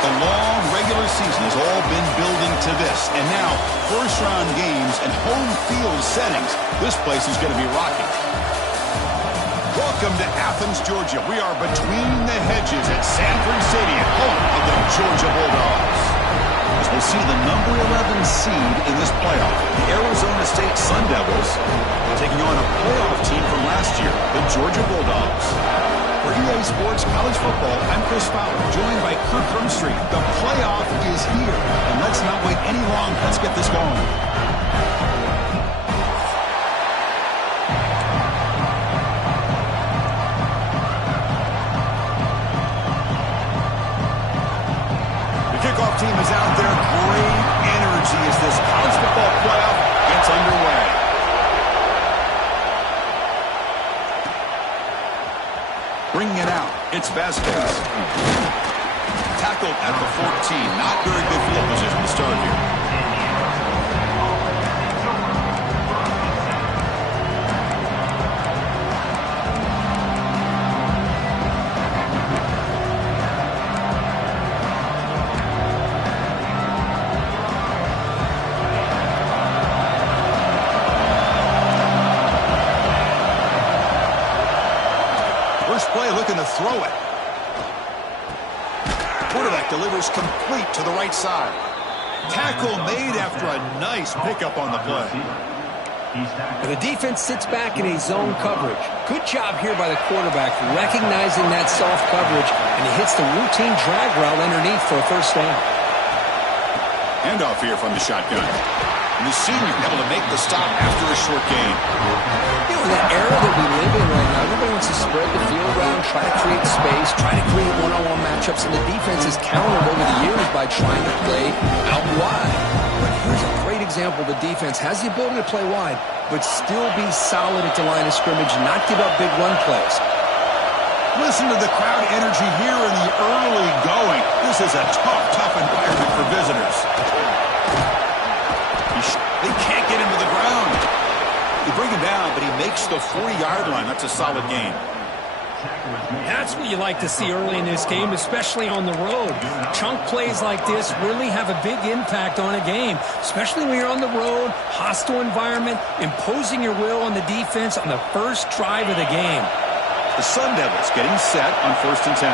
The long regular season has all been building to this. And now, first-round games and home field settings. This place is going to be rocking. Welcome to Athens, Georgia. We are between the hedges at Sanford Stadium, home of the Georgia Bulldogs. As we'll see the number 11 seed in this playoff, the Arizona State Sun Devils taking on a playoff team from last year, the Georgia Bulldogs. For EA Sports College Football, I'm Chris Fowler, joined by Kirk Hermstreet. The playoff is here, and let's not wait any longer. Let's get this going. Team is out there. Great energy as this college football playoff gets underway. Bringing it out, it's Vasquez. Tackled at the 14. Not very good field position to start here. Looking to throw it. Quarterback delivers complete to the right side. Tackle made after a nice pickup on the play. The defense sits back in a zone coverage. Good job here by the quarterback recognizing that soft coverage, and he hits the routine drag route underneath for a first down. Handoff here from the shotgun. And the senior able to make the stop after a short gain. You know, in that era that we live in right now, everybody wants to spread the field around, try to create space, try to create one-on-one matchups, and the defense has countered over the years by trying to play out wide. But here's a great example. The defense has the ability to play wide, but still be solid at the line of scrimmage, not give up big run plays. Listen to the crowd energy here in the early going. This is a tough environment for visitors. They can't get him to the ground. They bring him down, but he makes the 40-yard line. That's a solid gain. That's what you like to see early in this game, especially on the road. Chunk plays like this really have a big impact on a game, especially when you're on the road, hostile environment, imposing your will on the defense on the first drive of the game. The Sun Devils getting set on 1st and 10.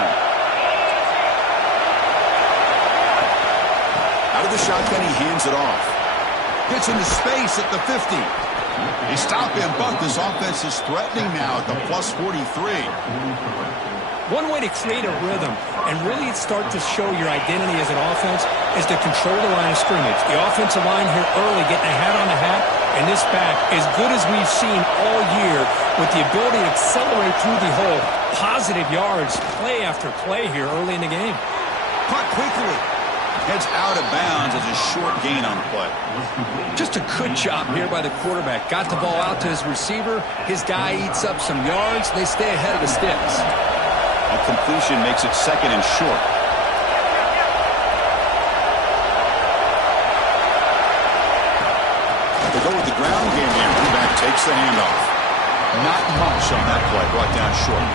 Out of the shotgun, he hands it off. Gets into space at the 50. They stop him, but this offense is threatening now at the plus 43. One way to create a rhythm and really start to show your identity as an offense is to control the line of scrimmage. The offensive line here early getting a hat on the hat, and this back, as good as we've seen all year, with the ability to accelerate through the hole. Positive yards, play after play here early in the game. Caught quickly. Heads out of bounds as a short gain on the play. Just a good job here by the quarterback. Got the ball out to his receiver. His guy eats up some yards. They stay ahead of the sticks. A completion makes it 2nd and short. They go with the ground game here. Running back takes the handoff. Not much on that play. Brought down short.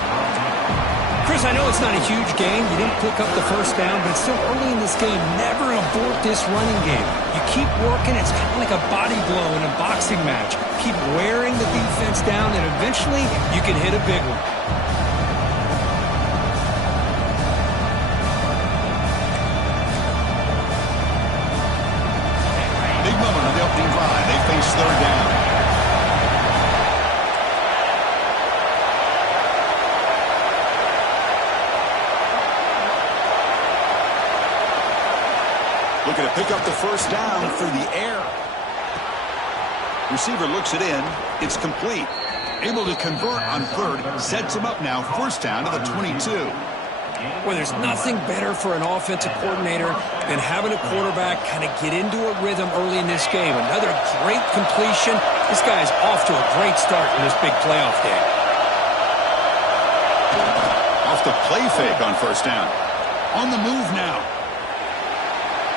Chris, I know it's not a huge game. You didn't pick up the first down, but it's still early in this game. Never abort this running game. You keep working. It's kind of like a body blow in a boxing match. Keep wearing the defense down, and eventually you can hit a big one. Big moment on the opening drive. They face 3rd down. Looking to pick up the first down through the air. Receiver looks it in. It's complete. Able to convert on 3rd. Sets him up now. 1st down to the 22. Well, there's nothing better for an offensive coordinator than having a quarterback kind of get into a rhythm early in this game. Another great completion. This guy's off to a great start in this big playoff game. Off the play fake on 1st down. On the move now.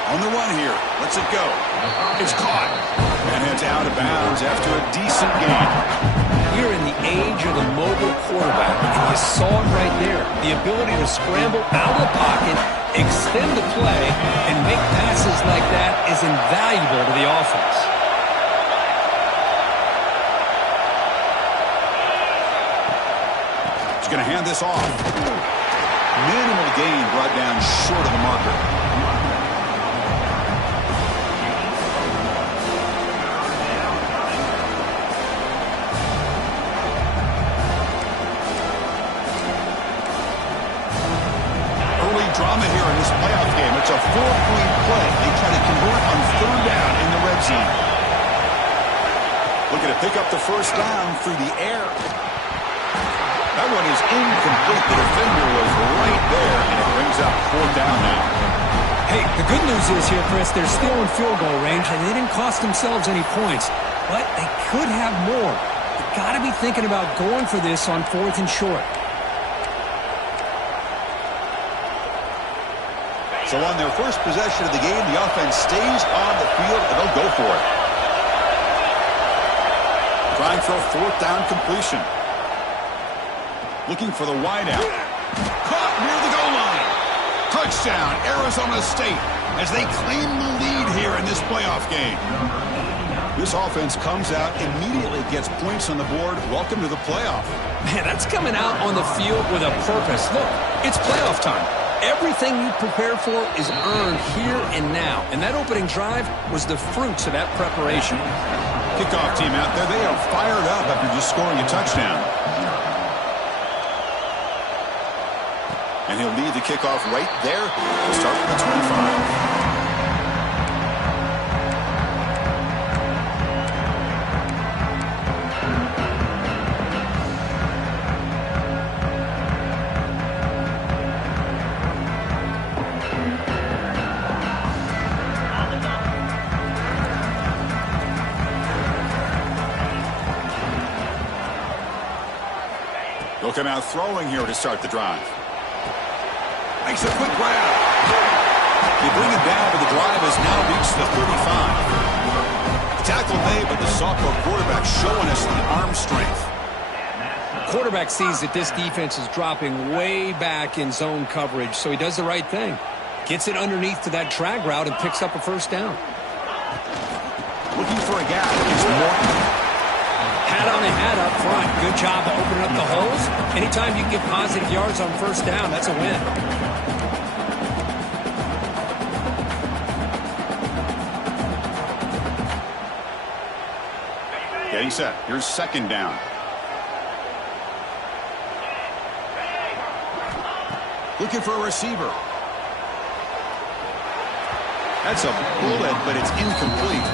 On the run here. Lets it go. It's caught. And heads out of bounds after a decent gain. We're in the age of the mobile quarterback, and you saw it right there. The ability to scramble out of the pocket, extend the play, and make passes like that is invaluable to the offense. He's going to hand this off. Minimal gain brought down short of the marker. Drama here in this playoff game. It's a 4-point play. They try to convert on third down in the red zone. Looking to pick up the first down through the air. That one is incomplete. The defender was right there, and it brings up fourth down now. Hey, the good news is here, Chris, they're still in field goal range, and they didn't cost themselves any points. But they could have more. You've got to be thinking about going for this on 4th and short. So on their first possession of the game, the offense stays on the field, and they'll go for it. Trying for a fourth down completion. Looking for the wideout. Caught near the goal line. Touchdown, Arizona State, as they claim the lead here in this playoff game. This offense comes out, immediately gets points on the board. Welcome to the playoff. Man, that's coming out on the field with a purpose. Look, it's playoff time. Everything you prepare for is earned here and now. And that opening drive was the fruits of that preparation. Kickoff team out there, they are fired up after just scoring a touchdown. And he'll lead the kickoff right there to start from the 25. They'll come out throwing here to start the drive. Makes a quick grab. They bring it down, but the drive has now reached the 35. The tackle made, but the sophomore quarterback showing us the arm strength. Quarterback sees that this defense is dropping way back in zone coverage, so he does the right thing. Gets it underneath to that drag route and picks up a first down. Looking for a gap is Morton. Hat on and hat up front. Good job of opening up the holes. Anytime you can get positive yards on first down, that's a win. Getting set. Here's second down. Looking for a receiver. That's a bullet, but it's incomplete.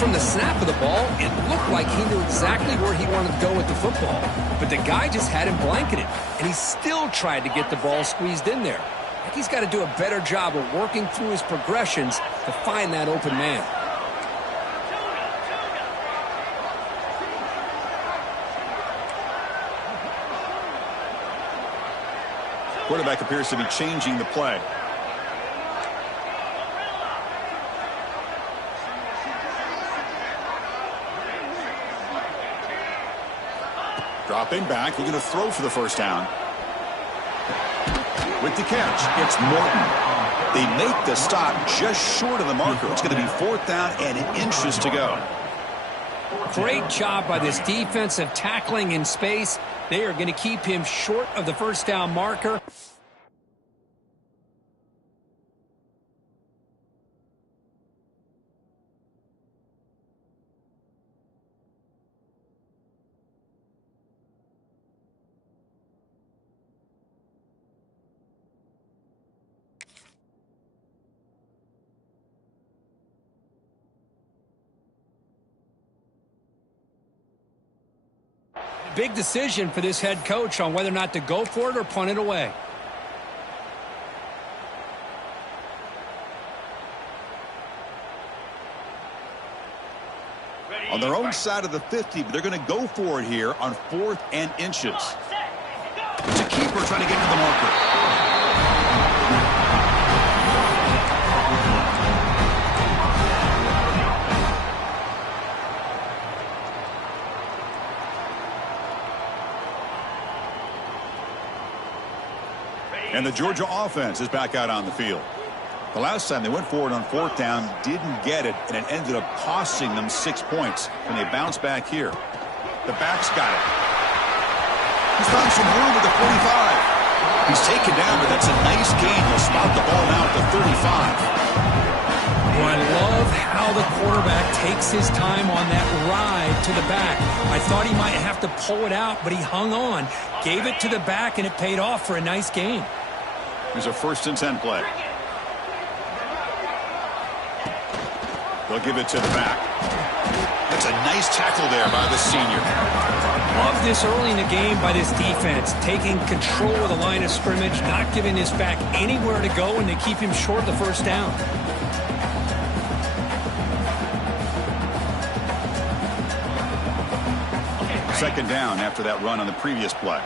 From the snap of the ball, it looked like he knew exactly where he wanted to go with the football. But the guy just had him blanketed, and he still tried to get the ball squeezed in there. I think he's got to do a better job of working through his progressions to find that open man. Quarterback appears to be changing the play. Dropping back, looking to throw for the first down. With the catch, it's Morton. They make the stop just short of the marker. It's going to be fourth down and inches to go. Great job by this defensive tackling in space. They are going to keep him short of the first down marker. Big decision for this head coach on whether or not to go for it or punt it away. On their own side of the 50, but they're going to go for it here on 4th and inches. It's a keeper trying to get to the marker. And the Georgia offense is back out on the field. The last time they went forward on 4th down, didn't get it, and it ended up costing them 6 points. And they bounce back here. The back's got it. He's found some room at the 45. He's taken down, but that's a nice gain. He'll spot the ball now at the 35. Well, I love how the quarterback takes his time on that ride to the back. I thought he might have to pull it out, but he hung on, gave it to the back, and it paid off for a nice gain. Here's a 1st and 10 play. They'll give it to the back. That's a nice tackle there by the senior. Love this early in the game by this defense, taking control of the line of scrimmage, not giving this back anywhere to go, and they keep him short of the 1st down. Second down after that run on the previous play.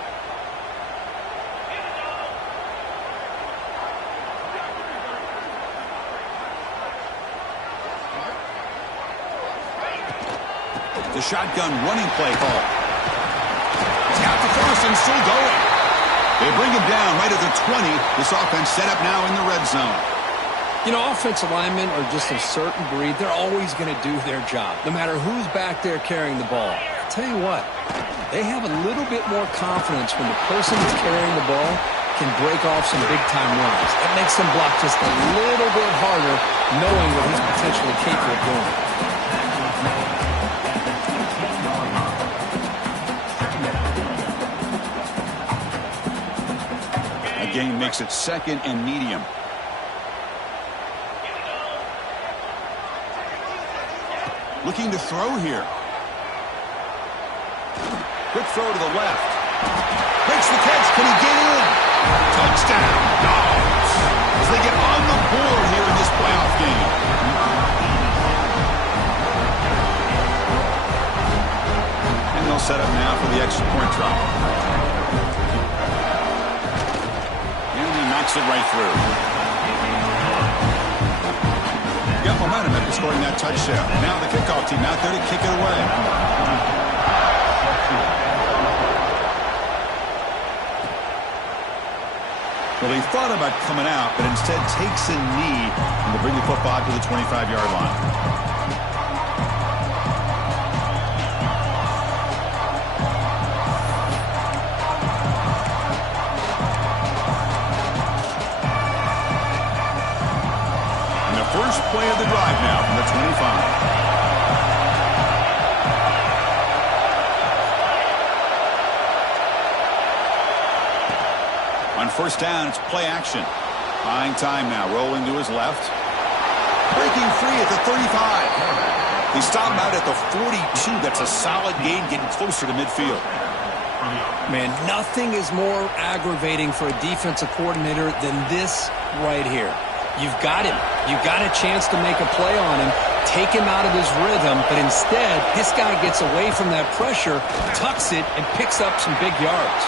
The shotgun running play call. He's got the first and still going. They bring him down right at the 20. This offense set up now in the red zone. You know, offensive linemen are just a certain breed. They're always going to do their job, no matter who's back there carrying the ball. I'll tell you what, they have a little bit more confidence when the person who's carrying the ball can break off some big-time runs. It makes them block just a little bit harder, knowing what he's potentially capable of doing. A gain makes it 2nd and medium. Looking to throw here. Quick throw to the left. Makes the catch. Can he get in? Touchdown, Dogs. As they get on the board here in this playoff game. And they'll set up now for the extra point try. And he knocks it right through. Got momentum after scoring that touchdown. Now the kickoff team out there to kick it away. Well, he thought about coming out, but instead takes a knee and will bring the football to the 25-yard line. First play of the drive now from the 25. On 1st down, it's play action. Buying time now, rolling to his left. Breaking free at the 35. He stopped out at the 42. That's a solid gain, getting closer to midfield. Man, nothing is more aggravating for a defensive coordinator than this right here. You've got him. You've got a chance to make a play on him, take him out of his rhythm, but instead, this guy gets away from that pressure, tucks it, and picks up some big yards.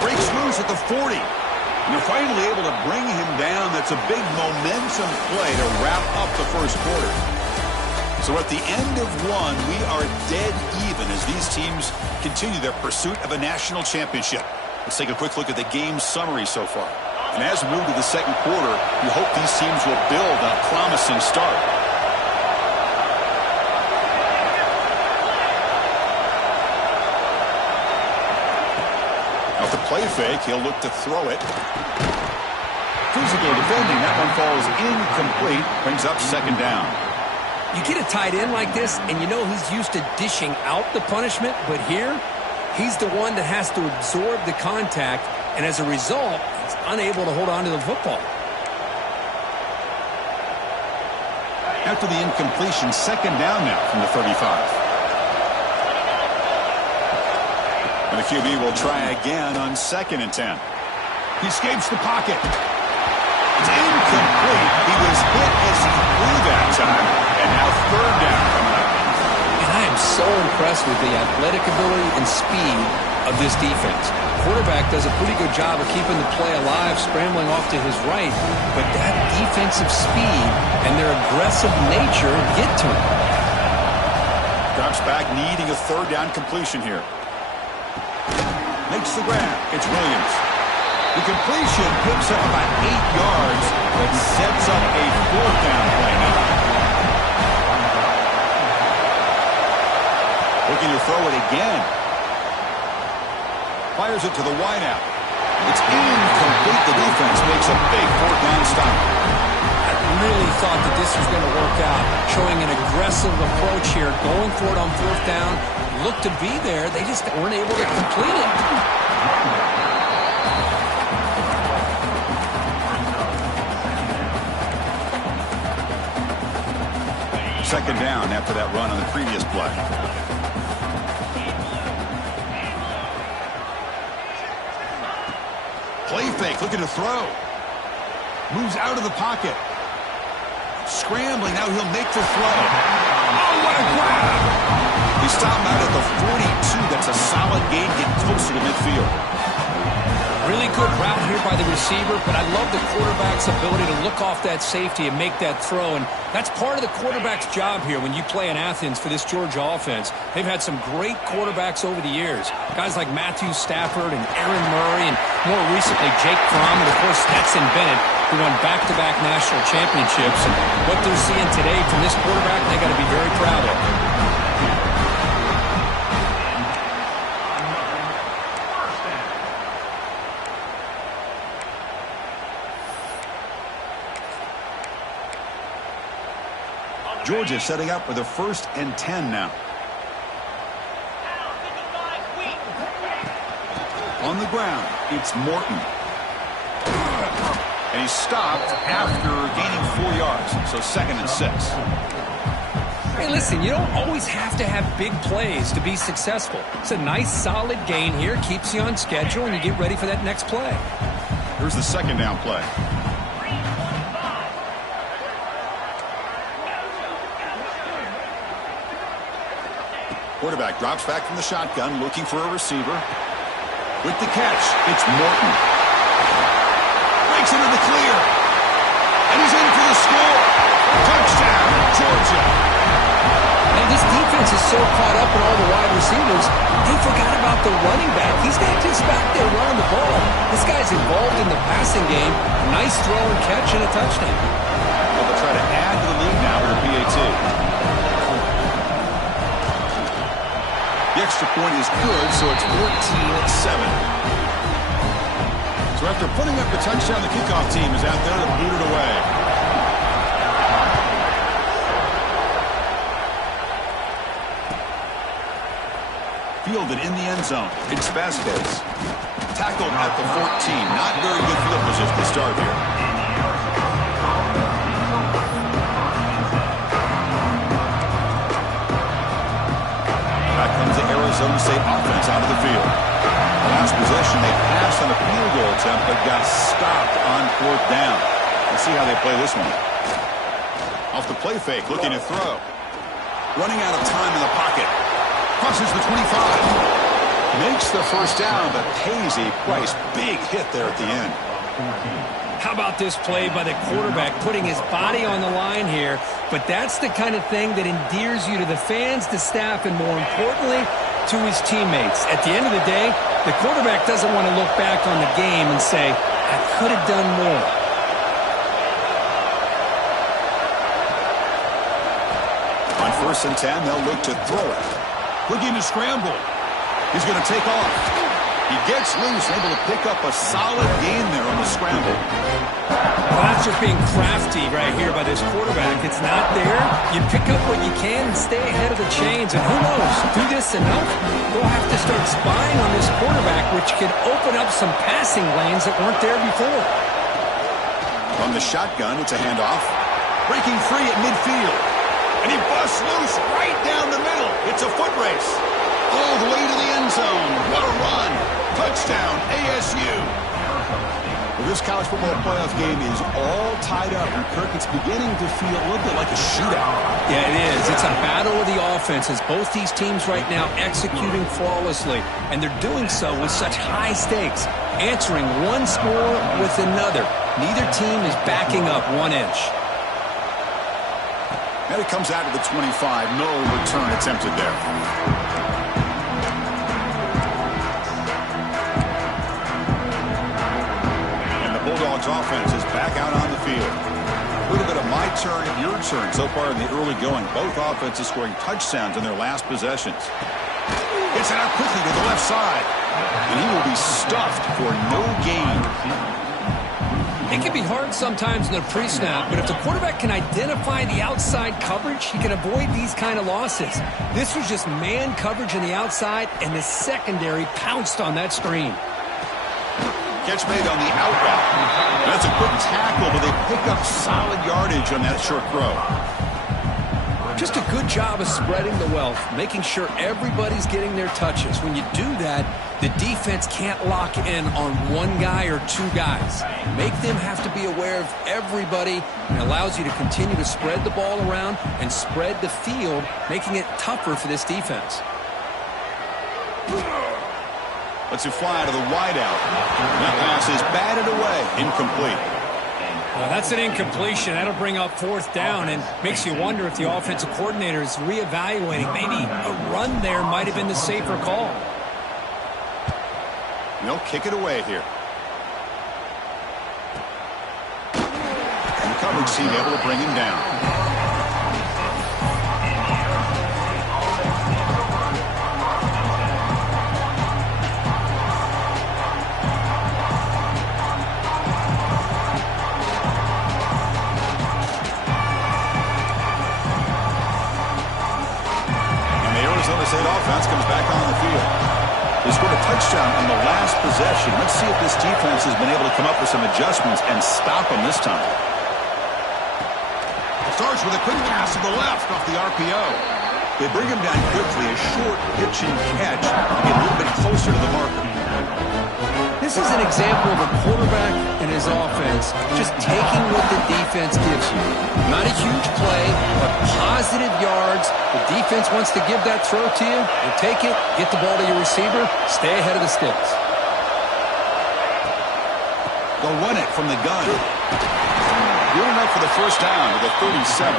Breaks loose at the 40. And they're finally able to bring him down. That's a big momentum play to wrap up the first quarter. So at the end of one, we are dead even as these teams continue their pursuit of a national championship. Let's take a quick look at the game summary so far. And as we move to the second quarter, we hope these teams will build on a promising start. Off the play fake, he'll look to throw it. Physical defending, that one falls incomplete, brings up 2nd down. You get a tight end like this, and you know he's used to dishing out the punishment, but here, he's the one that has to absorb the contact, and as a result, he's unable to hold on to the football. After the incompletion, 2nd down now from the 35. And the QB will try again on 2nd and 10. He escapes the pocket. It's incomplete. He was hit as he threw that time, and now 3rd down coming up. And I am so impressed with the athletic ability and speed of this defense. Quarterback does a pretty good job of keeping the play alive, scrambling off to his right, but that defensive speed and their aggressive nature get to him. Drops back, needing a 3rd down completion here. Makes the grab. It's Williams. The completion picks up about 8 yards, but sets up a 4th down play now. Looking to throw it again. Fires it to the wideout. It's incomplete. The defense makes a big 4th down stop. I really thought that this was going to work out, showing an aggressive approach here, going for it on 4th down. Looked to be there. They just weren't able to complete it. Second down after that run on the previous play. Play fake, looking to throw. Moves out of the pocket. Scrambling, now he'll make the throw. Oh, what a grab! He stopped out at the 42. That's a solid gain, getting closer to midfield. Really good route here by the receiver, but I love the quarterback's ability to look off that safety and make that throw. And that's part of the quarterback's job here when you play in Athens for this Georgia offense. They've had some great quarterbacks over the years. Guys like Matthew Stafford and Aaron Murray, and more recently Jake Fromm, and of course Stetson Bennett, who won back-to-back national championships. And what they're seeing today from this quarterback, they got to be very proud of. Georgia setting up with a 1st and 10 now. On the ground, it's Morton. And he's stopped after gaining 4 yards, so 2nd and 6. Hey, listen, you don't always have to have big plays to be successful. It's a nice, solid gain here, keeps you on schedule, and you get ready for that next play. Here's the 2nd down play. Quarterback drops back from the shotgun, looking for a receiver. With the catch, it's Morton. Breaks into the clear. And he's in for the score. Touchdown, Georgia. Now, this defense is so caught up in all the wide receivers, they forgot about the running back. He's not just back there running the ball. This guy's involved in the passing game. Nice throw and catch and a touchdown. Well, they'll try to add to the lead now with a PAT. The extra point is good, so it's 14-7. So after putting up the touchdown, the kickoff team is out there to boot it away. Fielded in the end zone. It's Vasquez. Tackled at the 14. Not very good field position to start here. Comes the Arizona State offense out of the field. Last possession, they passed on a field goal attempt, but got stopped on 4th down. Let's see how they play this one. Off the play fake, looking to throw. Running out of time in the pocket. Crosses the 25. Makes the 1st down, but pays a price. Big hit there at the end. How about this play by the quarterback, putting his body on the line here? But that's the kind of thing that endears you to the fans, the staff, and more importantly, to his teammates. At the end of the day, the quarterback doesn't want to look back on the game and say, I could have done more. On 1st and 10, they'll look to throw it. Looking to scramble. He's going to take off. He gets loose, able to pick up a solid gain there on the scramble. Well, that's just being crafty right here by this quarterback. It's not there. You pick up what you can and stay ahead of the chains. And who knows, do this enough, we'll have to start spying on this quarterback, which could open up some passing lanes that weren't there before. From the shotgun, it's a handoff. Breaking free at midfield. And he busts loose right down the middle. It's a foot race. All the way to the end zone. What a run. Touchdown, ASU. Well, this college football playoff game is all tied up. And Kirk, it's beginning to feel a little bit like a shootout. Yeah, it is. It's a battle of the offenses. Both these teams right now executing flawlessly. And they're doing so with such high stakes. Answering one score with another. Neither team is backing up 1 inch. And it comes out to the 25. No return attempted there. back out on the field. A little bit of my turn, your turn so far in the early going. Both offenses scoring touchdowns in their last possessions. Gets it out quickly to the left side. And he will be stuffed for no gain. It can be hard sometimes in the pre-snap, but if the quarterback can identify the outside coverage, he can avoid these kind of losses. This was just man coverage on the outside, and the secondary pounced on that screen. Catch made on the out route. That's a quick tackle, but they pick up solid yardage on that short throw. Just a good job of spreading the wealth, making sure everybody's getting their touches. When you do that, the defense can't lock in on one guy or two guys. Make them have to be aware of everybody, and allows you to continue to spread the ball around and spread the field, making it tougher for this defense. Lets it fly to the wideout. That pass is batted away, incomplete. Well, that's an incompletion. That'll bring up fourth down and makes you wonder if the offensive coordinator is reevaluating. Maybe a run there might have been the safer call. They'll kick it away here. And the coverage team able to bring him down. State offense comes back on the field. They scored a touchdown on the last possession. Let's see if this defense has been able to come up with some adjustments and stop them this time. Starts with a quick pass to the left off the RPO. They bring him down quickly, a short pitch and catch to get a little bit closer to the marker. This is an example of a quarterback and his offense just taking what the defense gives you. Not a huge play, but positive yards. The defense wants to give that throw to you. You take it, get the ball to your receiver, stay ahead of the sticks. They'll run it from the gun. Good enough for the first down to the 37.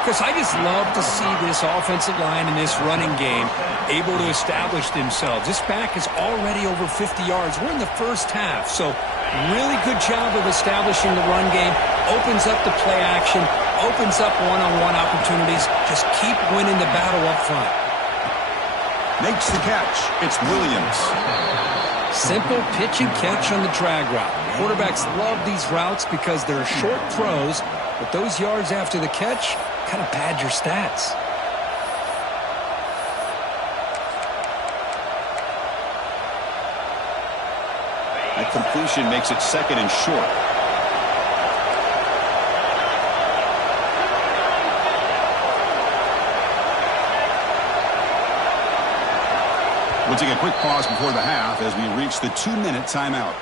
Because I just love to see this offensive line and this running game able to establish themselves. This back is already over 50 yards. We're in the first half, so really good job of establishing the run game. Opens up the play action, opens up one-on-one opportunities. Just keep winning the battle up front. Makes the catch. It's Williams. Simple pitch and catch on the drag route. Quarterbacks love these routes because they're short throws, but those yards after the catch kind of pad your stats. That completion makes it second and short. We'll take a quick pause before the half as we reach the 2-minute timeout.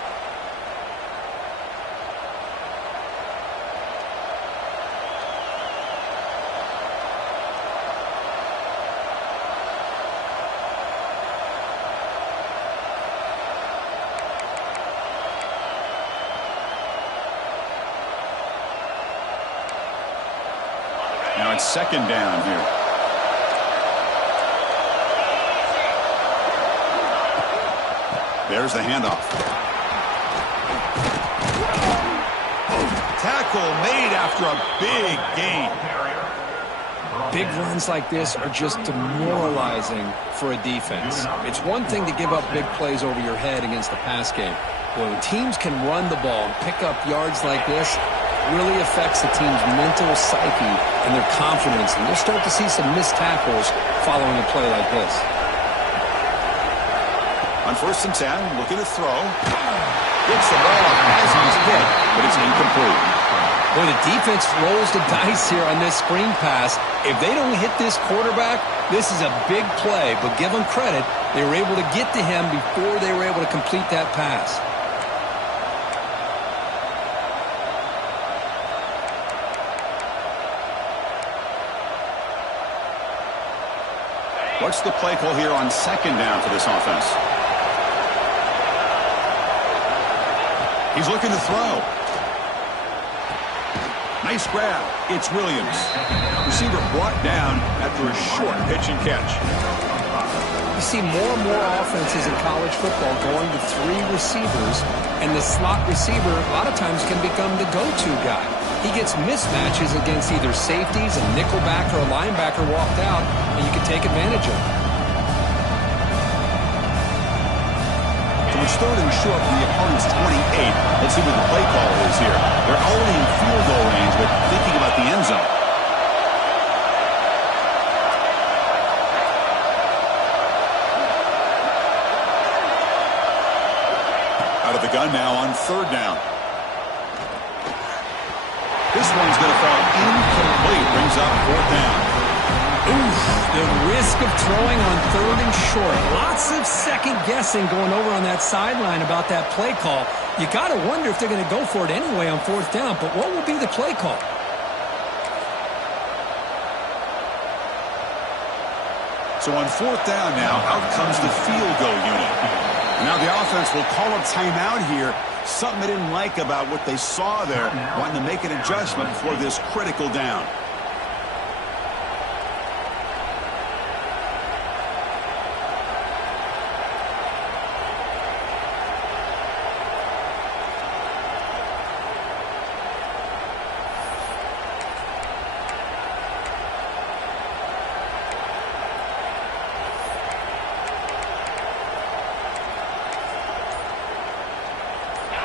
Now it's second down here. There's the handoff. Tackle made after a big gain. Big runs like this are just demoralizing for a defense. It's one thing to give up big plays over your head against the pass game. When teams can run the ball and pick up yards like this, it really affects the team's mental psyche and their confidence. And you'll start to see some missed tackles following a play like this. On 1st and 10, looking to throw. Gets the ball as he's hit, but it's incomplete. Boy, the defense rolls the dice here on this screen pass. If they don't hit this quarterback, this is a big play. But give them credit, they were able to get to him before they were able to complete that pass. What's the play call here on second down for this offense? He's looking to throw. Nice grab. It's Williams. Receiver brought down after a short pitch and catch. You see more and more offenses in college football going to 3 receivers, and the slot receiver a lot of times can become the go-to guy. He gets mismatches against either safeties, a nickelback, or a linebacker walked out, and you can take advantage of it. So it's 3rd and short from the opponent's 28. Let's see what the play call is here. They're already in field goal range, but thinking about the end zone. Out of the gun now on 3rd down. This one's going to fall incomplete. Brings up 4th down. Oof, the risk of throwing on 3rd and short. Lots of second guessing going over on that sideline about that play call. You got to wonder if they're going to go for it anyway on 4th down, but what will be the play call? So on 4th down now, out comes the field goal unit. Now the offense will call a timeout here. Something they didn't like about what they saw there. Wanting to make an adjustment for this critical down.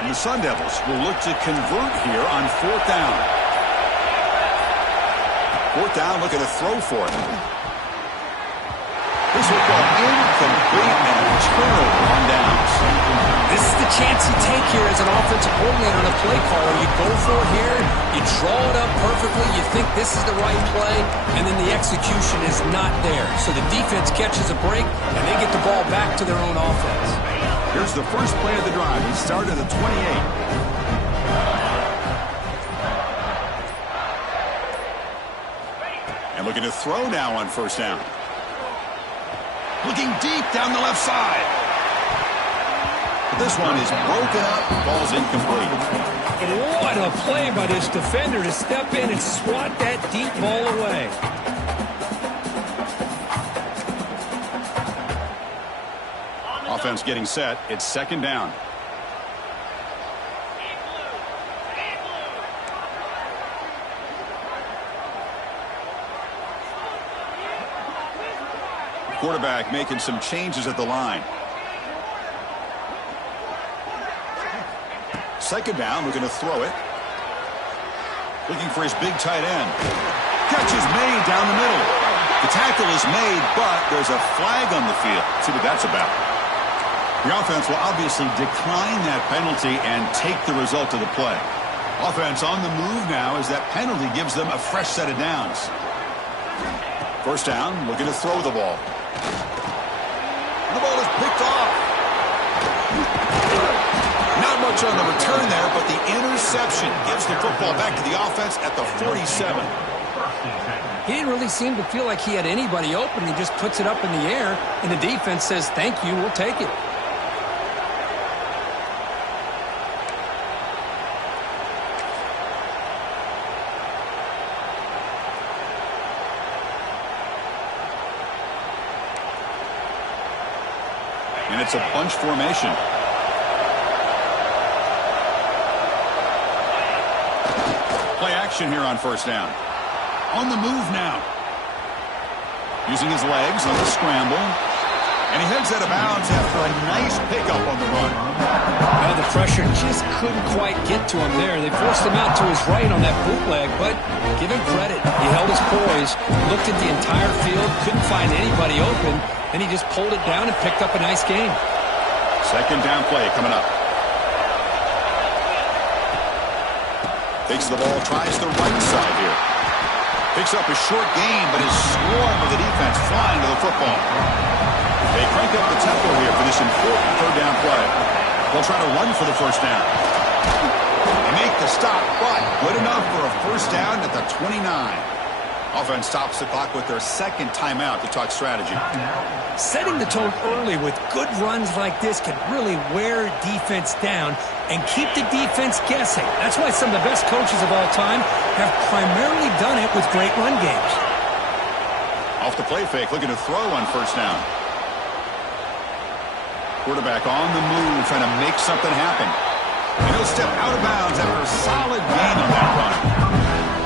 The Sun Devils will look to convert here on 4th down. 4th down, looking to throw for it. This will go incomplete and a turnover on downs. This is the chance you take here as an offensive coordinator on a play caller. You go for it here, you draw it up perfectly, you think this is the right play, and then the execution is not there. So the defense catches a break, and they get the ball back to their own offense. Here's the first play of the drive. He started at the 28. And looking to throw now on 1st down. Looking deep down the left side. But this one is broken up, falls incomplete. What a play by this defender to step in and swat that deep ball away. Offense getting set. It's 2nd down. Quarterback making some changes at the line. 2nd down, looking to throw it. Looking for his big tight end. Catch is made down the middle. The tackle is made, but there's a flag on the field. Let's see what that's about. The offense will obviously decline that penalty and take the result of the play. Offense on the move now as that penalty gives them a fresh set of downs. 1st down, looking to throw the ball. The ball is picked off. Not much on the return there, but the interception gives the football back to the offense at the 47. He didn't really seem to feel like he had anybody open. He just puts it up in the air, and the defense says, thank you, we'll take it. And it's a bunch formation. Play action here on 1st down. On the move now. Using his legs on the scramble. And he heads out of bounds after a nice pickup on the run. Well, the pressure just couldn't quite get to him there. They forced him out to his right on that bootleg, but give him credit. He held his poise, looked at the entire field, couldn't find anybody open, then he just pulled it down and picked up a nice gain. 2nd down play coming up. Takes the ball, tries the right side here. Picks up a short gain, but is swarmed with the defense flying to the football. They crank up the tempo here for this important 3rd down play. They'll try to run for the 1st down. They make the stop, but good enough for a 1st down at the 29. Offense stops the clock with their 2nd timeout to talk strategy. Setting the tone early with good runs like this can really wear defense down and keep the defense guessing. That's why some of the best coaches of all time have primarily done it with great run games. Off the play fake, looking to throw on 1st down. Quarterback on the move, trying to make something happen. And he'll step out of bounds after a solid gain on that run.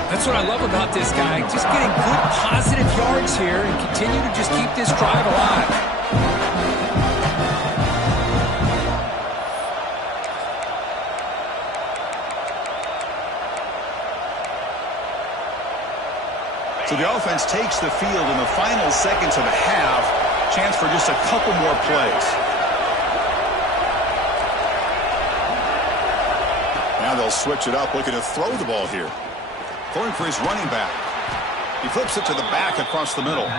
That's what I love about this guy. Just getting good, positive yards here and continue to just keep this drive alive. So the offense takes the field in the final seconds of the half. Chance for just a couple more plays. Now they'll switch it up, looking to throw the ball here. Throwing for his running back. He flips it to the back across the middle.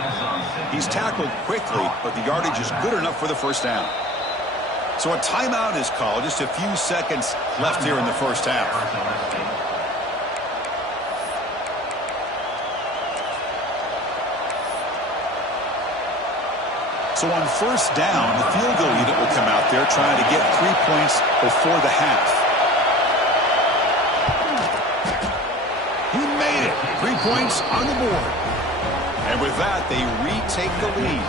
He's tackled quickly, but the yardage is good enough for the first down. So a timeout is called. Just a few seconds left here in the first half. So on first down, the field goal unit will come out there trying to get 3 points before the half. He made it. 3 points on the board. And with that, they retake the lead.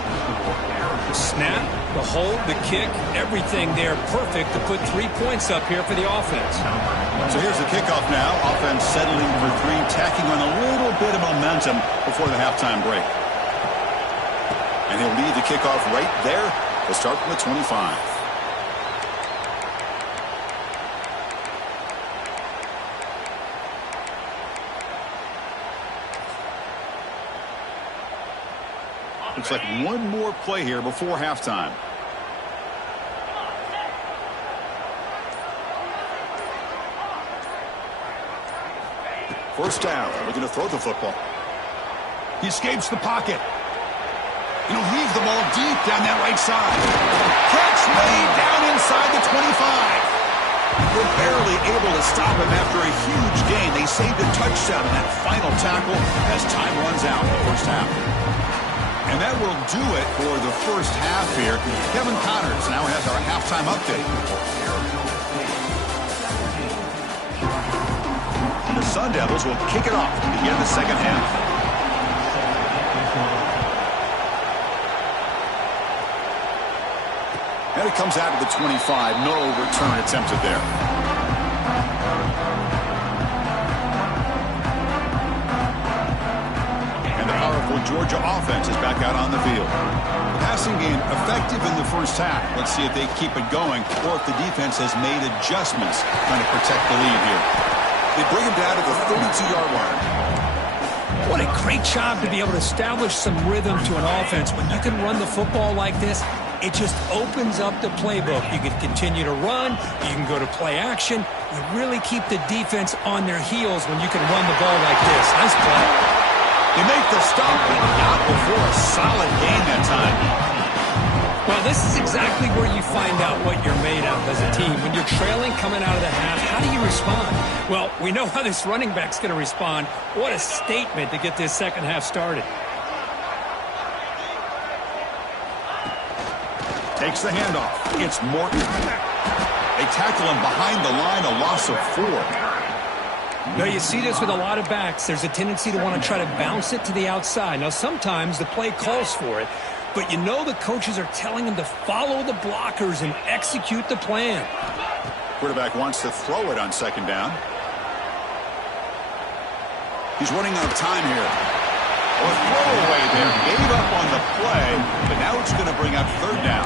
Snap, the hold, the kick, everything there perfect to put 3 points up here for the offense. So here's the kickoff now. Offense settling for 3, tacking on a little bit of momentum before the halftime break. And he'll lead the kickoff right there. We'll start from the 25. Looks like one more play here before halftime. First down. Looking to throw the football. He escapes the pocket. He'll leave the ball deep down that right side. Catch made down inside the 25. They're barely able to stop him after a huge gain. They saved a touchdown in that final tackle as time runs out in the first half. And that will do it for the first half here. Kevin Connors now has our halftime update. The Sun Devils will kick it off to begin the second half. And it comes out of the 25. No return attempted there. And the powerful Georgia offense is back out on the field. The passing game effective in the first half. Let's see if they keep it going or if the defense has made adjustments trying to protect the lead here. They bring him down to the 32-yard line. What a great job to be able to establish some rhythm to an offense. When you can run the football like this, it just opens up the playbook. You can continue to run. You can go to play action. You really keep the defense on their heels when you can run the ball like this. Nice play. They make the stop, but not before a solid gain that time. Well, this is exactly where you find out what you're made of as a team. When you're trailing coming out of the half, how do you respond? Well, we know how this running back's going to respond. What a statement to get this second half started. Takes the handoff. It's Morton. They tackle him behind the line, a loss of 4. Now, you see this with a lot of backs. There's a tendency to want to try to bounce it to the outside. Now, sometimes the play calls for it, but you know the coaches are telling them to follow the blockers and execute the plan. Quarterback wants to throw it on second down. He's running out of time here. A throwaway there, gave up on the play, but now it's going to bring up third down.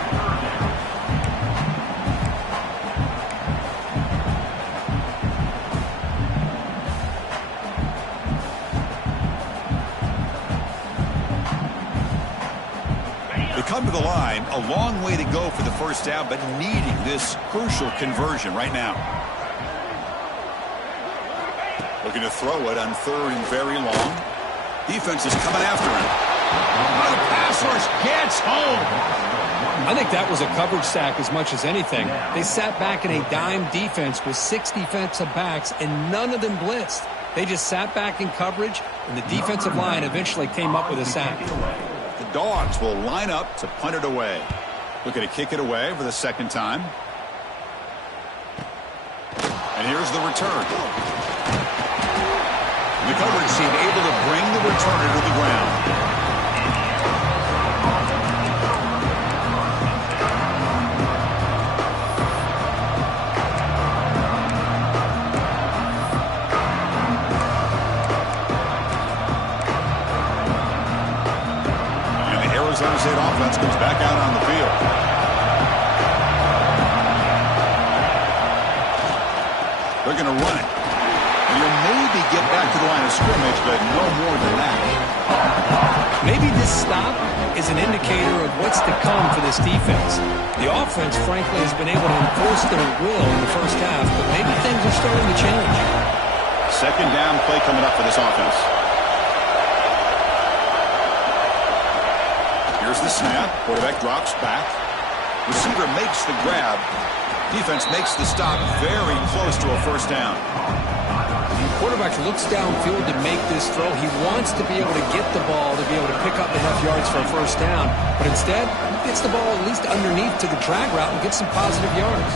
They come to the line, a long way to go for the first down, but needing this crucial conversion right now. Looking to throw it on third and very long. Defense is coming after him. The pass rush gets home. I think that was a coverage sack as much as anything. They sat back in a dime defense with 6 defensive backs, and none of them blitzed. They just sat back in coverage, and the defensive line eventually came up with a sack. The Dogs will line up to punt it away. Looking to kick it away for the second time. And here's the return. The coverage team able to bring the returner to the ground. Arizona State offense comes back out on the field. They're going to run it. And you'll maybe get back to the line of scrimmage, but no more than that. Maybe this stop is an indicator of what's to come for this defense. The offense, frankly, has been able to enforce their will in the first half, but maybe things are starting to change. Second down play coming up for this offense. Here's the snap. Quarterback drops back. Receiver makes the grab. Defense makes the stop very close to a first down. Quarterback looks downfield to make this throw. He wants to be able to get the ball to be able to pick up enough yards for a first down, but instead gets the ball at least underneath to the drag route and gets some positive yards.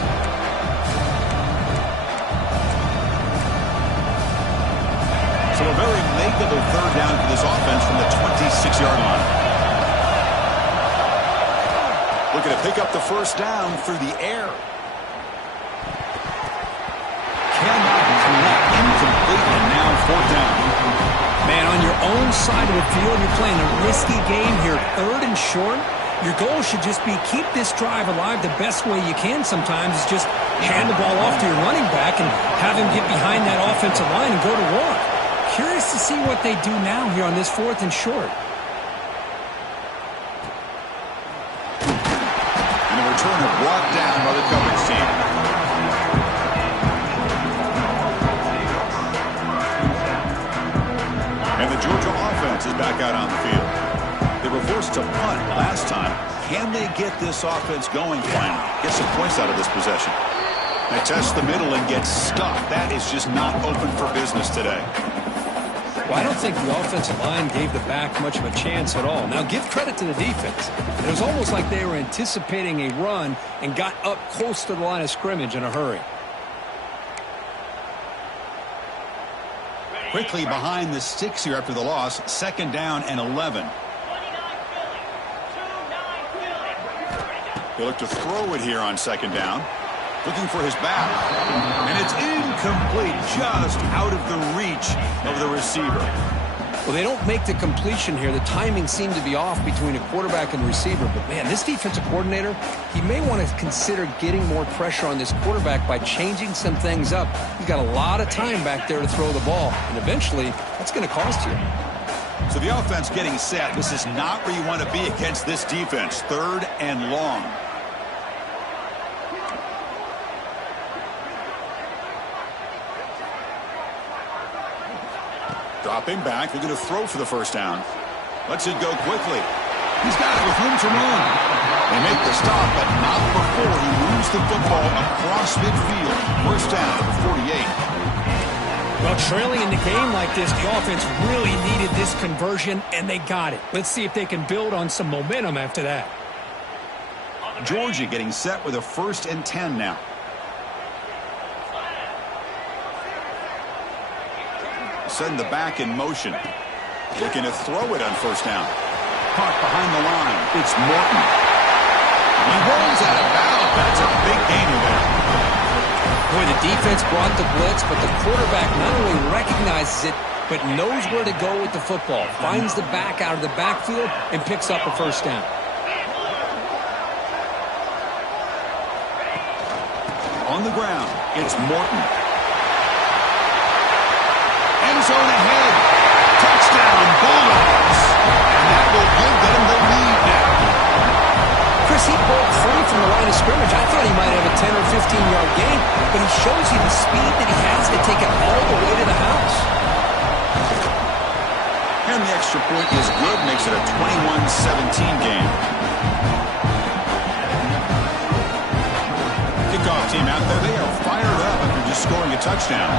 So a very makeable third down for this offense from the 26-yard line. Looking to pick up the first down through the air. Cannot connect, incomplete, and now fourth down. Man, on your own side of the field, you're playing a risky game here. Third and short. Your goal should just be keep this drive alive the best way you can sometimes is just hand the ball off to your running back and have him get behind that offensive line and go to work. Curious to see what they do now here on this fourth and short. And the returner brought down by the coverage team. And the Georgia offense is back out on the field. They were forced to punt last time. Can they get this offense going finally? Get some points out of this possession. They test the middle and get stuffed. That is just not open for business today. Well, I don't think the offensive line gave the back much of a chance at all. Now, give credit to the defense. It was almost like they were anticipating a run and got up close to the line of scrimmage in a hurry. Quickly behind the sticks here after the loss. Second down and 11. They look to throw it here on second down. Looking for his back. And it's incomplete, just out of the reach of the receiver. Well, they don't make the completion here. The timing seemed to be off between a quarterback and receiver. But, man, this defensive coordinator, he may want to consider getting more pressure on this quarterback by changing some things up. He's got a lot of time back there to throw the ball. And eventually, that's going to cost you. So the offense getting set. This is not where you want to be against this defense. Third and long. Dropping back, looking to throw for the first down. Lets it go quickly. He's got it with room to run. They make the stop, but not before he moves the football across midfield. First down at the 48. Well, trailing in the game like this, the offense really needed this conversion, and they got it. Let's see if they can build on some momentum after that. Georgia getting set with a 1st and 10 now. Setting the back in motion. Looking to throw it on first down. Caught behind the line. It's Morton. He rolls out of bounds. That's a big gainer there. Boy, the defense brought the blitz, but the quarterback not only recognizes it, but knows where to go with the football. Finds the back out of the backfield and picks up a first down. On the ground, it's Morton. End zone ahead. Touchdown, Bulldogs. And that will give them the lead now. Chris, he broke free from the line of scrimmage. I thought he might have a 10 or 15-yard gain, but he shows you the speed that he has to take it all the way to the house. And the extra point is good. Makes it a 21-17 game. Kickoff team out there. They are fired up after just scoring a touchdown.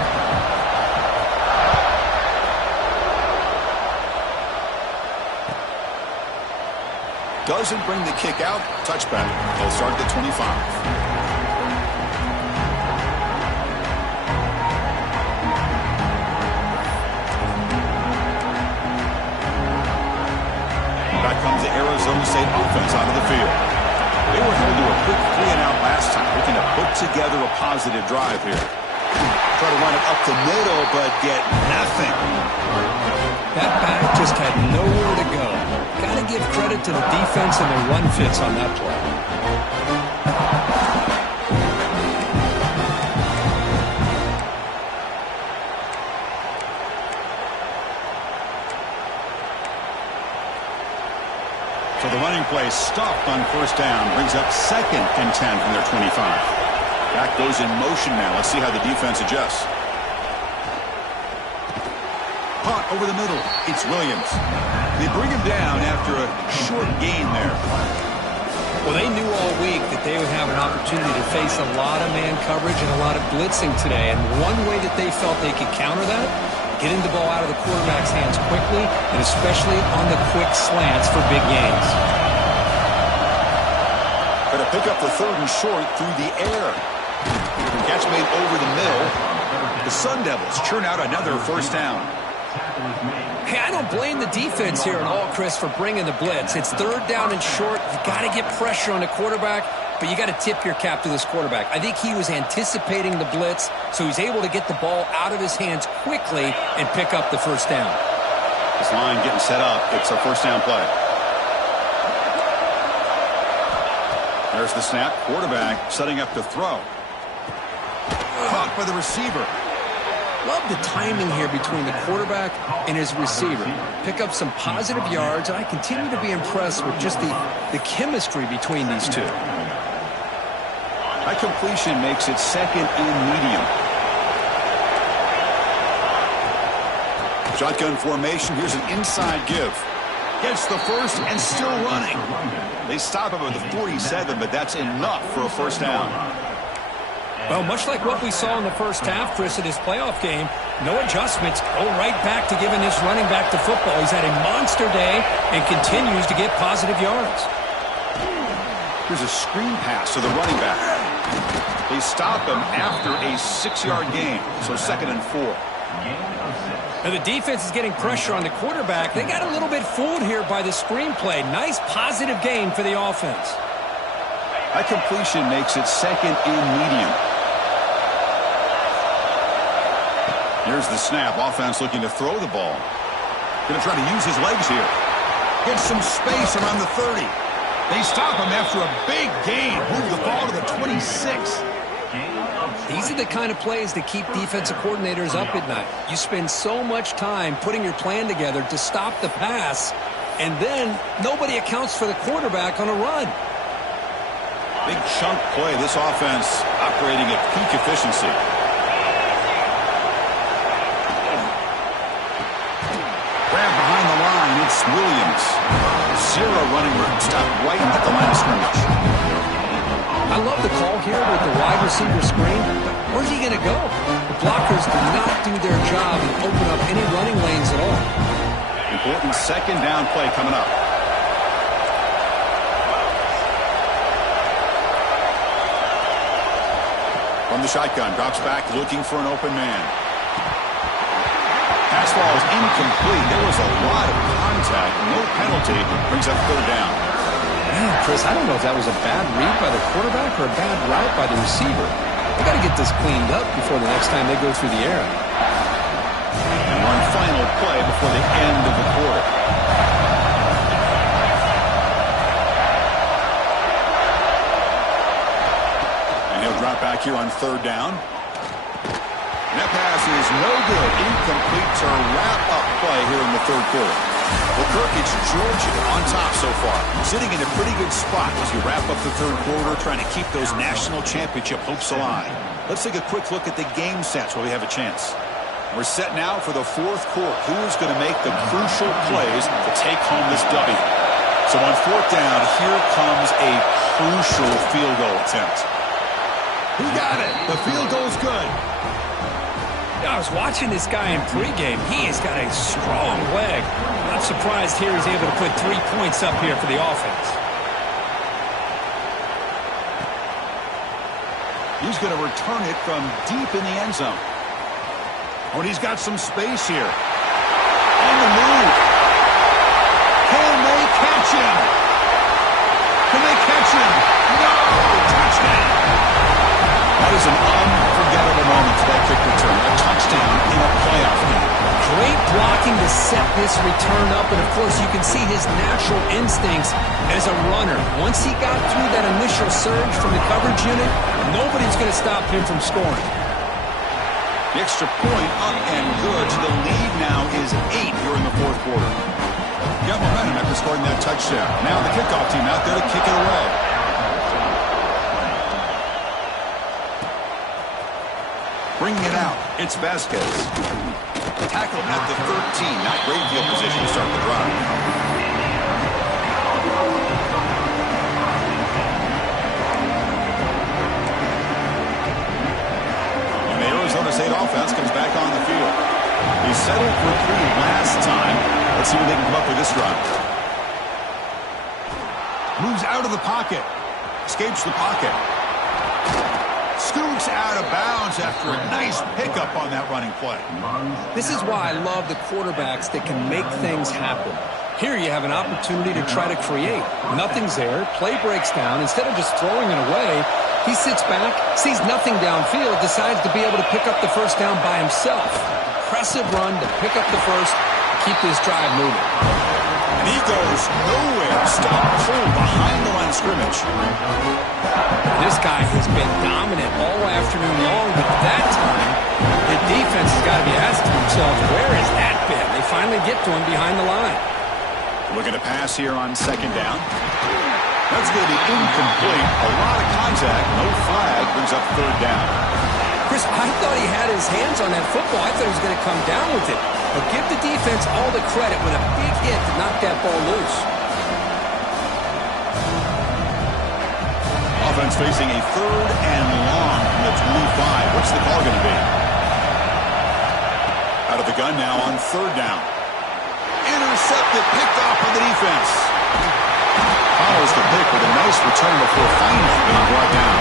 Doesn't bring the kick out. Touchback. They'll start at 25. Back comes the Arizona State offense onto the field. They were held to a quick 3-and-out last time. Looking to put together a positive drive here. Try to run it up the middle, but get nothing. That back just had nowhere to go. Got to give credit to the defense and their run fits on that play. So the running play stopped on first down. Brings up 2nd and 10 from their 25. Back goes in motion now. Let's see how the defense adjusts. Caught over the middle. It's Williams. They bring him down after a short gain there. Well, they knew all week that they would have an opportunity to face a lot of man coverage and a lot of blitzing today. And one way that they felt they could counter that, getting the ball out of the quarterback's hands quickly, and especially on the quick slants for big gains. Going to pick up the 3rd and short through the air. Catch made over the middle. The Sun Devils churn out another first down. Hey, I don't blame the defense here at all, Chris, for bringing the blitz. It's 3rd down and short. You got to get pressure on the quarterback, but you got to tip your cap to this quarterback. I think he was anticipating the blitz, so he's able to get the ball out of his hands quickly and pick up the first down. This line getting set up. It's a first down play. There's the snap. Quarterback setting up to throw. Caught by the receiver. Love the timing here between the quarterback and his receiver. Pick up some positive yards, and I continue to be impressed with just the chemistry between these two. High completion makes it 2nd and medium. Shotgun formation. Here's an inside give. Gets the first and still running. They stop him at the 47, but that's enough for a first down. Well, much like what we saw in the first half, Chris, in his playoff game, no adjustments. Go right back to giving this running back to football. He's had a monster day and continues to get positive yards. Here's a screen pass to the running back. They stop him after a 6-yard gain, so 2nd and 4. Now the defense is getting pressure on the quarterback. They got a little bit fooled here by the screenplay. Nice positive gain for the offense. High completion makes it 2nd and medium. Here's the snap. Offense looking to throw the ball. Going to try to use his legs here. Gets some space around the 30. They stop him after a big gain. Move the ball to the 26. These are the kind of plays that keep defensive coordinators up at night. You spend so much time putting your plan together to stop the pass, and then nobody accounts for the quarterback on a run. Big chunk play. This offense operating at peak efficiency. Grab behind the line. It's Williams. 0 running room. Stop right at the line of scrimmage. I love the call here with the wide receiver screen, but where's he going to go? The blockers do not do their job and open up any running lanes at all. Important 2nd down play coming up. From the shotgun, drops back looking for an open man. Pass ball is incomplete. There was a lot of contact. No penalty. Brings up 3rd down. Man, Chris, I don't know if that was a bad read by the quarterback or a bad route by the receiver. They got to get this cleaned up before the next time they go through the air. And one final play before the end of the quarter. And he'll drop back here on 3rd down. And that pass is no good. Incomplete to wrap up play here in the 3rd quarter. Well, Kirk, it's Georgia on top so far. Sitting in a pretty good spot as you wrap up the 3rd quarter, trying to keep those national championship hopes alive. Let's take a quick look at the game sets while we have a chance. We're set now for the 4th quarter. Who is going to make the crucial plays to take home this W? So on 4th down, here comes a crucial field goal attempt. He got it. The field goal's good. I was watching this guy in pregame. He has got a strong leg. Not surprised here he's able to put 3 points up here for the offense. He's going to return it from deep in the end zone. Oh, and he's got some space here. On the move. Can they catch him? Can they catch him? No! Touchdown! That is an unforgettable moment for that kick return. A touchdown in a playoff game. Great blocking to set this return up, and of course you can see his natural instincts as a runner. Once he got through that initial surge from the coverage unit, nobody's going to stop him from scoring. The extra point up and good. The lead now is 8 here in the fourth quarter. Got momentum after scoring that touchdown. Now the kickoff team out there to kick it away. Bringing it out, it's Vasquez. Tackle at the 13. Not great field position to start the drive. And the Arizona State offense comes back on the field. He settled for 3 last time. Let's see what they can come up with this drive. Moves out of the pocket. Escapes the pocket. Scoots out of bounds after a nice pickup on that running play. This is why I love the quarterbacks that can make things happen. Here you have an opportunity to try to create. Nothing's there. Play breaks down. Instead of just throwing it away, he sits back, sees nothing downfield, decides to be able to pick up the first down by himself. Impressive run to pick up the first, keep this drive moving. And he goes nowhere. Stop cold behind the line of scrimmage. This guy has been dominant all afternoon long, but that time, the defense has got to be asking themselves, where has that been? They finally get to him behind the line. Looking to pass here on second down. That's going to be incomplete. A lot of contact. No flag. Brings up third down. Chris, I thought he had his hands on that football. I thought he was going to come down with it. But give the defense all the credit with a big hit to knock that ball loose. Offense facing a third and long from the 25. What's the call going to be? Out of the gun now on third down. Intercepted, picked off by the defense. Follows the pick with a nice return before finally being brought down.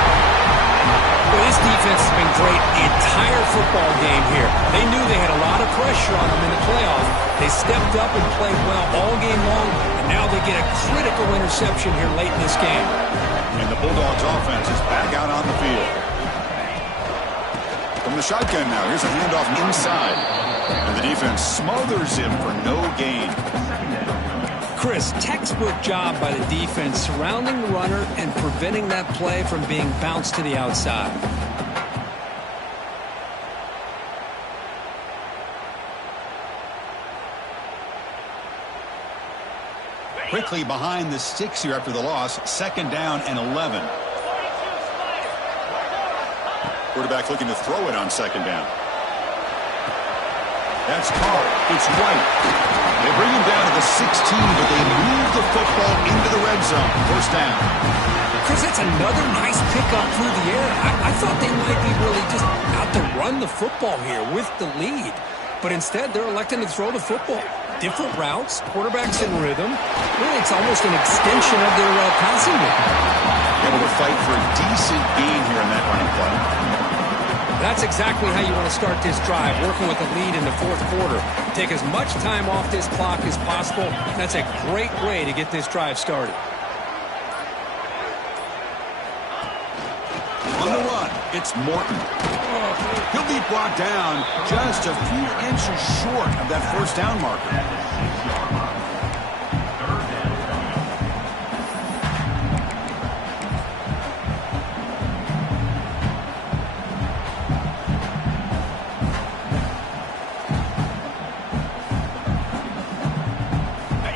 Well, this defense has been great the entire football game here. They knew they had a lot of pressure on them in the playoffs. They stepped up and played well all game long, and now they get a critical interception here late in this game. And the Bulldogs offense is back out on the field. From the shotgun now, here's a handoff inside. And the defense smothers him for no gain. Chris, textbook job by the defense surrounding the runner and preventing that play from being bounced to the outside. Quickly behind the sticks here after the loss. Second down and 11. Quarterback looking to throw it on second down. That's Carr. It's White. They bring him down to the 16, but they move the football into the red zone. First down. Chris, that's another nice pickup through the air. I thought they might be really just out to run the football here with the lead. But instead, they're electing to throw the football. Different routes, quarterbacks in rhythm. Really, it's almost an extension of their passing game. Able to fight for a decent gain here in that running play. That's exactly how you want to start this drive, working with the lead in the fourth quarter. Take as much time off this clock as possible. That's a great way to get this drive started. On the run, it's Morton. He'll be brought down just a few inches short of that first down marker.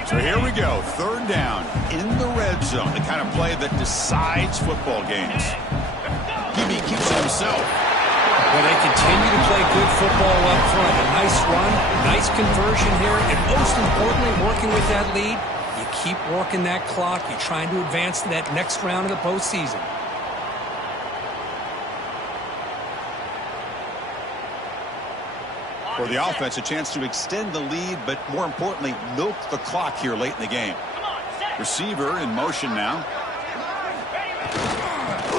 So here we go, third down in the red zone, the kind of play that decides football games. Gibby keeps it himself. Well, they continue to play good football up front. A nice run, nice conversion here, and most importantly, working with that lead, you keep working that clock. You're trying to advance to that next round of the postseason. For the offense, a chance to extend the lead, but more importantly, milk the clock here late in the game. Receiver in motion now.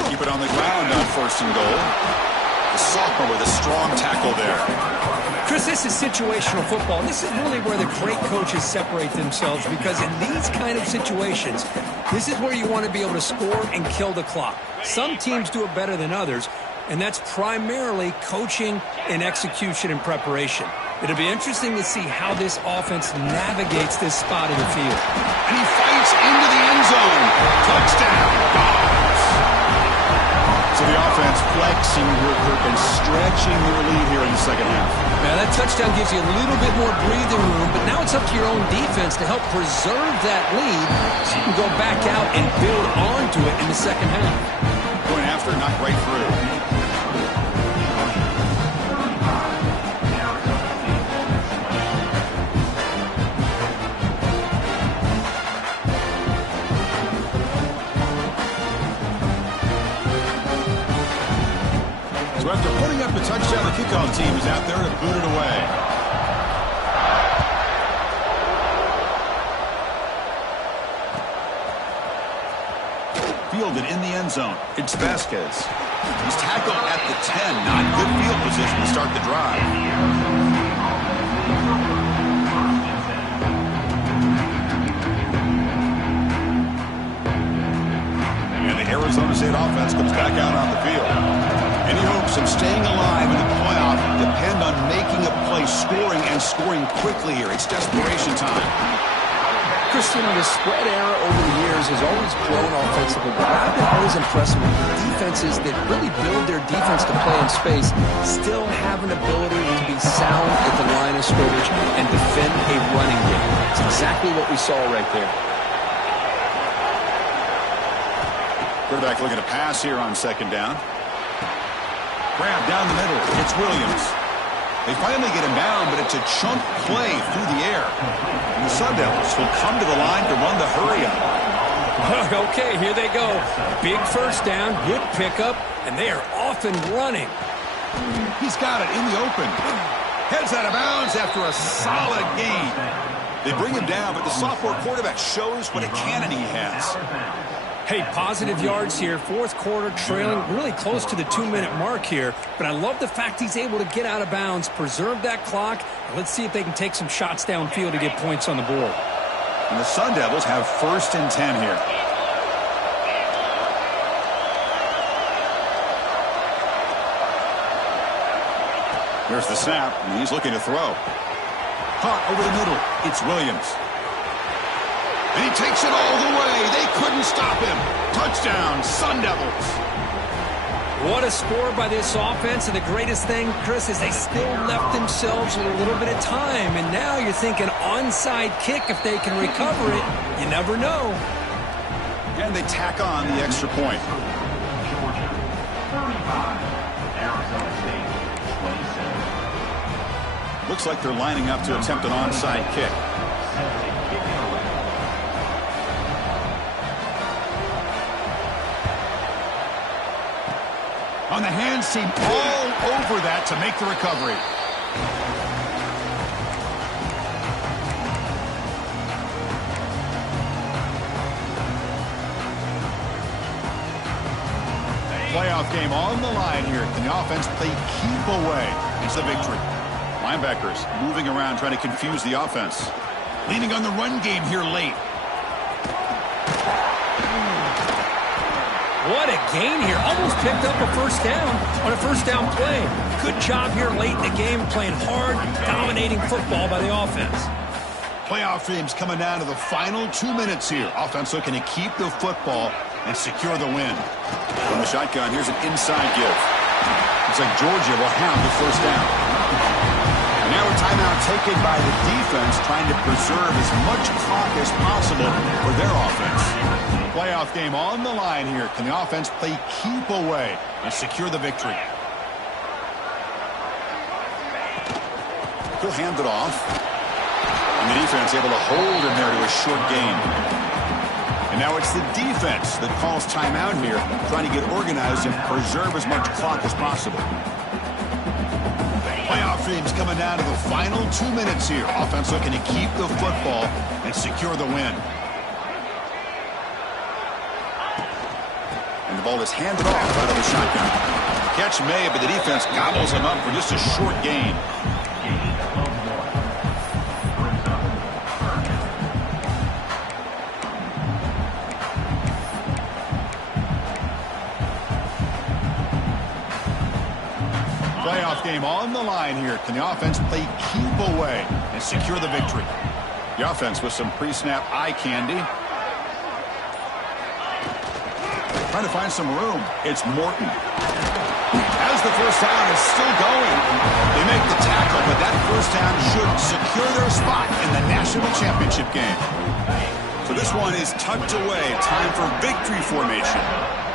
Keep it on the ground on first and goal. The sophomore with a strong tackle there. Chris, this is situational football. This is really where the great coaches separate themselves, because in these kind of situations, this is where you want to be able to score and kill the clock. Some teams do it better than others, and that's primarily coaching and execution and preparation. It'll be interesting to see how this offense navigates this spot of the field. And he fights into the end zone. Touchdown, Dogs. So the offense flexing here, Kirk, and stretching their lead here in the second half. Now that touchdown gives you a little bit more breathing room, but now it's up to your own defense to help preserve that lead so you can go back out and build onto it in the second half. Going after, not right through. So after putting up the touchdown, the kickoff team is out there to boot it away. Fielded in the end zone. It's Vasquez. He's tackled at the 10. Not good field position to start the drive. And the Arizona State offense comes back out on the field. Any hopes of staying alive in the playoff depend on making a play, scoring, and scoring quickly here. It's desperation time. Christian, the spread era over the years has always grown offensively, but I've been always impressed with the defenses that really build their defense to play in space, still have an ability to be sound at the line of scrimmage and defend a running game. It's exactly what we saw right there. Quarterback looking to pass here on second down. Grab down the middle. It's Williams. They finally get him down, but it's a chunk play through the air. And the Sun Devils will come to the line to run the hurry-up. Okay, here they go. Big first down, good pickup, and they are off and running. He's got it in the open. Heads out of bounds after a solid gain. They bring him down, but the sophomore quarterback shows what a cannon he has. Hey, positive yards here. Fourth quarter trailing really close to the 2-minute mark here. But I love the fact he's able to get out of bounds, preserve that clock. And let's see if they can take some shots downfield to get points on the board. And the Sun Devils have 1st and 10 here. There's the snap, and he's looking to throw. Caught over the middle. It's Williams. And he takes it all the way. They couldn't stop him. Touchdown, Sun Devils. What a score by this offense. And the greatest thing, Chris, is they still left themselves with a little bit of time. And now you're thinking onside kick if they can recover it. You never know. And they tack on the extra point. Looks like they're lining up to attempt an onside kick. On the hands team, all over that to make the recovery. Playoff game on the line here. Can the offense play keep away? It's a victory. Linebackers moving around, trying to confuse the offense. Leaning on the run game here late. What a gain here. Almost picked up a first down on a first down play. Good job here late in the game, playing hard, dominating football by the offense. Playoff teams coming down to the final 2 minutes here. Offense looking to keep the football and secure the win. From the shotgun, here's an inside give. Looks like Georgia will have the first down. And now a timeout taken by the defense, trying to preserve as much clock as possible for their offense. Playoff game on the line here. Can the offense play keep away and secure the victory? He'll hand it off. And the defense able to hold him there to a short gain. And now it's the defense that calls timeout here, trying to get organized and preserve as much clock as possible. Playoff teams coming down to the final 2 minutes here. Offense looking to keep the football and secure the win. And the ball is handed off out of the shotgun. Catch made, but the defense gobbles him up for just a short gain. Playoff game on the line here. Can the offense play keep away and secure the victory? The offense with some pre-snap eye candy. Trying to find some room. It's Morton. As the first down is still going. They make the tackle, but that first down should secure their spot in the national championship game. So this one is tucked away. Time for victory formation.